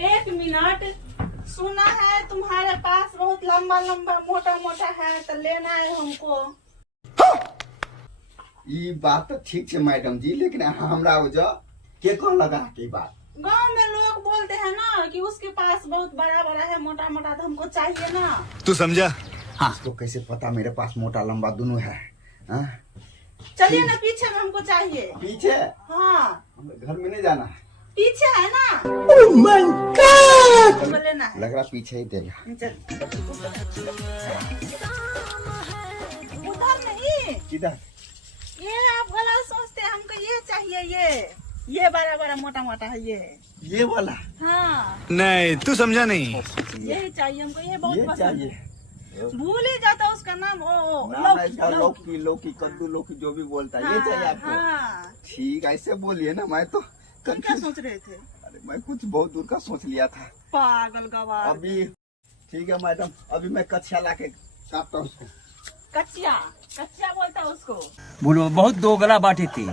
एक मिनट, सुना है तुम्हारे पास बहुत लंबा लंबा मोटा मोटा है तो लेना है हमको। ये बात तो ठीक है मैडम जी, लेकिन हमरा के कौन लगा के बात गांव में लोग बोलते हैं ना कि उसके पास बहुत बड़ा बड़ा है मोटा मोटा, तो हमको चाहिए ना। तू समझा? हाँ, इसको कैसे पता मेरे पास मोटा लंबा दोनों है? हाँ? चलिए ना, पीछे में हमको चाहिए। पीछे? हाँ, हमें घर में नहीं जाना है। पीछे है ना। ओह माय गॉड, हमको लेना है। लग रहा पीछे ही देगा। चल। उधर नहीं, किधर? ये आप गलत सोचते हैं, हमको ये चाहिए। ये बड़ा बड़ा मोटा मोटा है ये वाला? हाँ, नहीं, तू समझा नहीं। यही चाहिए हमको, ये बहुत ये पसंद चाहिए। है। भूल ही जाता है उसका नाम। नाम है इसका लौकी, लौकी, कद्दू, लौकी जो भी बोलता है। ये चाहिए आपको? हाँ। ठीक, ऐसे बोलिए ना, मैं तो तुम क्या सोच रहे थे? अरे मैं कुछ बहुत दूर का सोच लिया था। पागल गवार। अभी ठीक है मैडम, अभी मैं कच्चा ला के काटता हूँ उसको। कच्चिया, कच्चिया बोलता है उसको। बोलो बहुत दोगला बाटी थी।